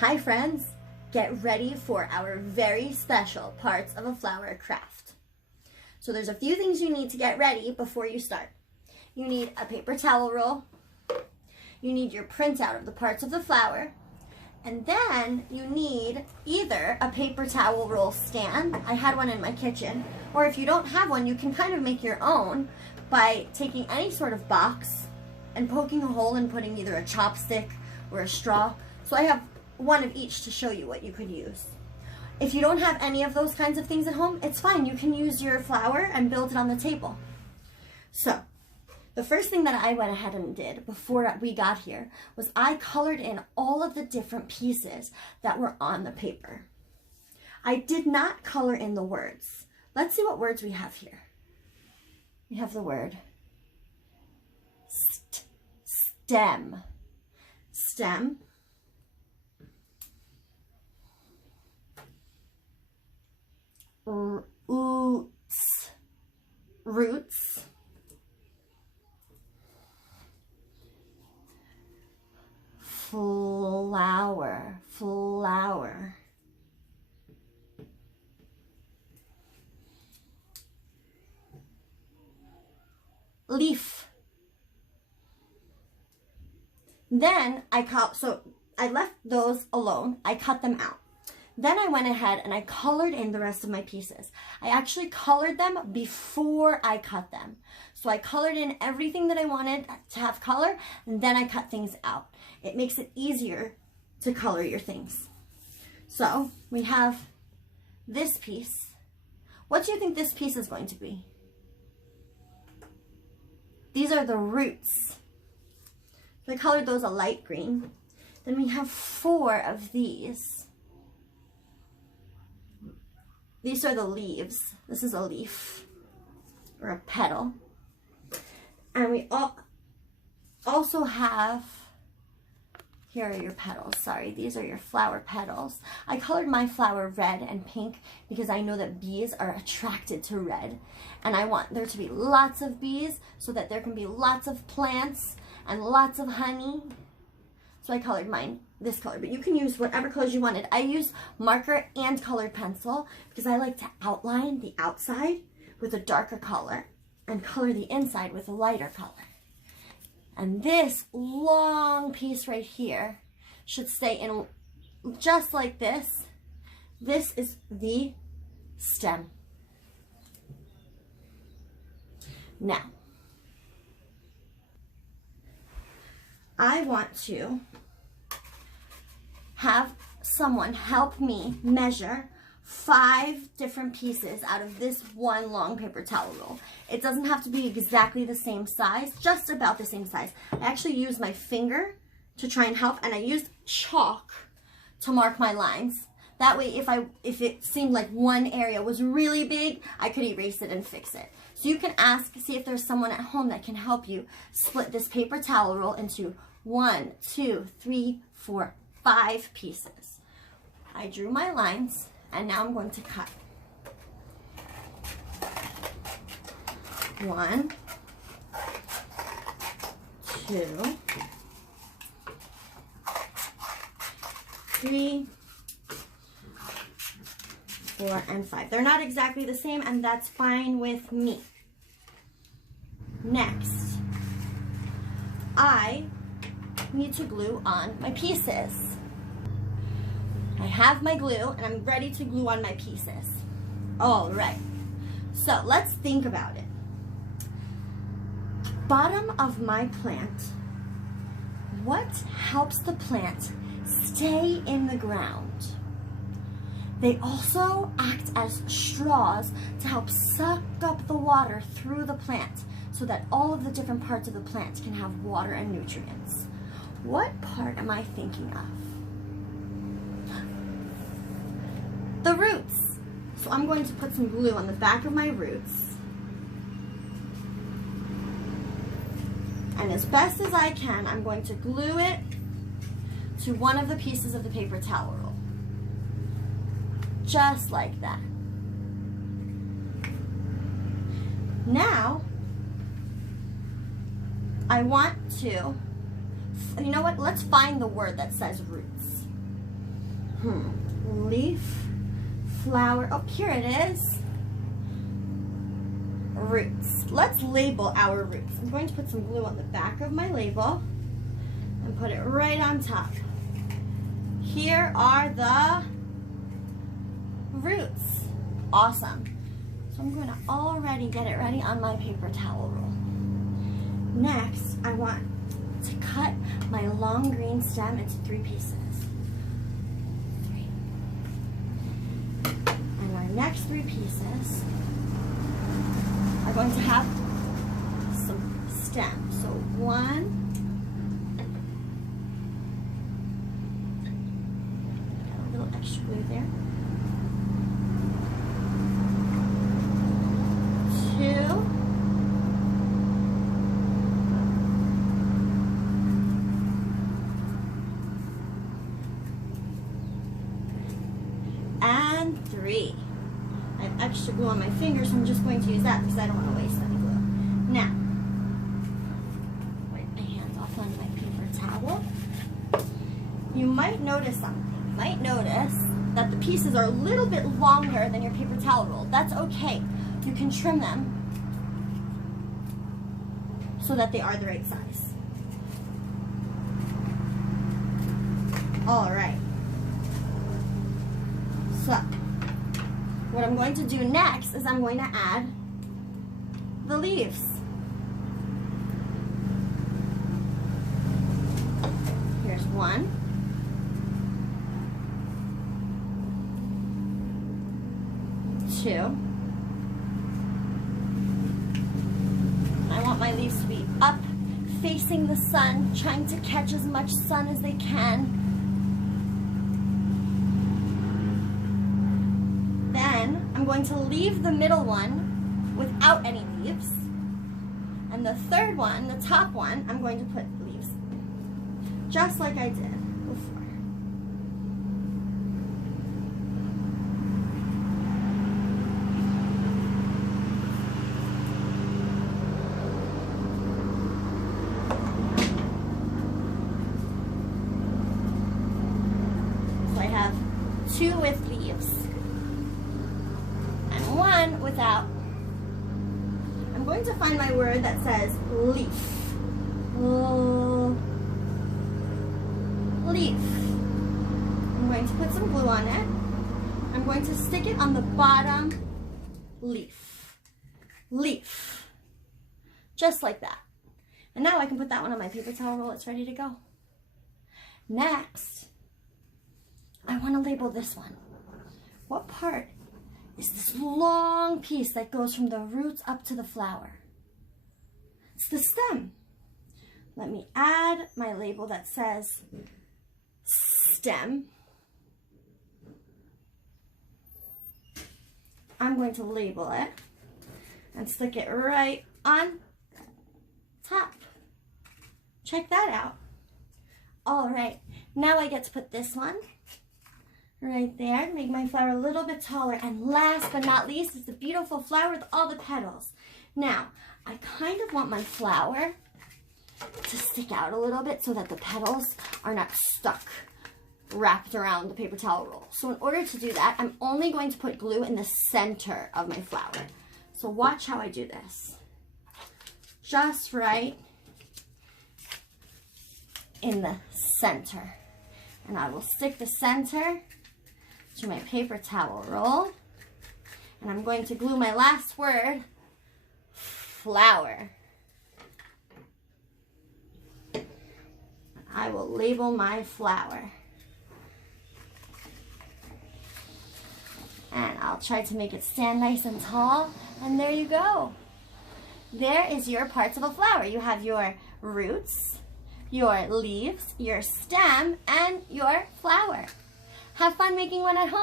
Hi friends, get ready for our very special parts of a flower craft. So there's a few things you need to get ready before you start. You need a paper towel roll, you need your printout of the parts of the flower, and then you need either a paper towel roll stand, I had one in my kitchen, or if you don't have one, you can kind of make your own by taking any sort of box and poking a hole and putting either a chopstick or a straw. So I have one of each to show you what you could use. If you don't have any of those kinds of things at home, it's fine. You can use your flower and build it on the table. So the first thing that I went ahead and did before we got here was I colored in all of the different pieces that were on the paper. I did not color in the words. Let's see what words we have here. We have the word stem. Stem. Roots, flower, leaf. Then I left those alone. I cut them out. Then I went ahead and I colored in the rest of my pieces. I actually colored them before I cut them. So I colored in everything that I wanted to have color, and then I cut things out. It makes it easier to color your things. So we have this piece. What do you think this piece is going to be? These are the roots. So I colored those a light green. Then we have 4 of these. These are the leaves. This is a leaf or a petal. And we also have, here are your petals, sorry, these are your flower petals. I colored my flower red and pink because I know that bees are attracted to red. And I want there to be lots of bees so that there can be lots of plants and lots of honey. So I colored mine this color, but you can use whatever colors you wanted. I used marker and colored pencil because I like to outline the outside with a darker color and color the inside with a lighter color. And this long piece right here should stay in just like this. This is the stem. Now, I want to have someone help me measure 5 different pieces out of this one long paper towel roll. It doesn't have to be exactly the same size, just about the same size. I actually used my finger to try and help, and I used chalk to mark my lines. That way, if it seemed like one area was really big, I could erase it and fix it. So you can see if there's someone at home that can help you split this paper towel roll into 1, 2, 3, 4, 5 pieces. I drew my lines, and now I'm going to cut. 1, 2, 3, 4, and 5. They're not exactly the same, and that's fine with me. Next, I need to glue on my pieces. I have my glue and I'm ready to glue on my pieces. All right, so let's think about it. Bottom of my plant, what helps the plant stay in the ground? They also act as straws to help suck up the water through the plant so that all of the different parts of the plant can have water and nutrients. What part am I thinking of? The roots. So I'm going to put some glue on the back of my roots. And as best as I can, I'm going to glue it to one of the pieces of the paper towel roll. Just like that. Now, I want to, you know what, let's find the word that says roots. Leaf, flower, oh, here it is. Roots. Let's label our roots. I'm going to put some glue on the back of my label and put it right on top. Here are the roots. Awesome. So I'm going to already get it ready on my paper towel roll. Next, I want to cut my long green stem into 3 pieces. 3. And our next 3 pieces are going to have some stems. So 1, got a little extra glue there. 2. And 3. I have extra glue on my fingers, so I'm just going to use that because I don't want to waste any glue. Now, wipe my hands off on my paper towel. You might notice something. You might notice that the pieces are a little bit longer than your paper towel roll. That's okay. You can trim them so that they are the right size. All right. So, what I'm going to do next is I'm going to add the leaves. Here's 1. 2. I want my leaves to be up, facing the sun, trying to catch as much sun as they can. I'm going to leave the middle one without any leaves. And the third one, the top one, I'm going to put leaves. Just like I did before. So I have 2 with leaves. 1 without. I'm going to find my word that says leaf. Leaf. I'm going to put some glue on it. I'm going to stick it on the bottom leaf. Leaf. Just like that. And now I can put that one on my paper towel roll. It's ready to go. Next, I want to label this one. What part is this long piece that goes from the roots up to the flower? It's the stem. Let me add my label that says stem. I'm going to label it and stick it right on top. Check that out. All right, now I get to put this one right there to make my flower a little bit taller. And last but not least is the beautiful flower with all the petals. Now, I kind of want my flower to stick out a little bit so that the petals are not stuck wrapped around the paper towel roll. So in order to do that, I'm only going to put glue in the center of my flower. So watch how I do this. Just right in the center. And I will stick the center to my paper towel roll. And I'm going to glue my last word, flower. I will label my flower. And I'll try to make it stand nice and tall. And there you go. There is your parts of a flower. You have your roots, your leaves, your stem, and your flower. Have fun making one at home.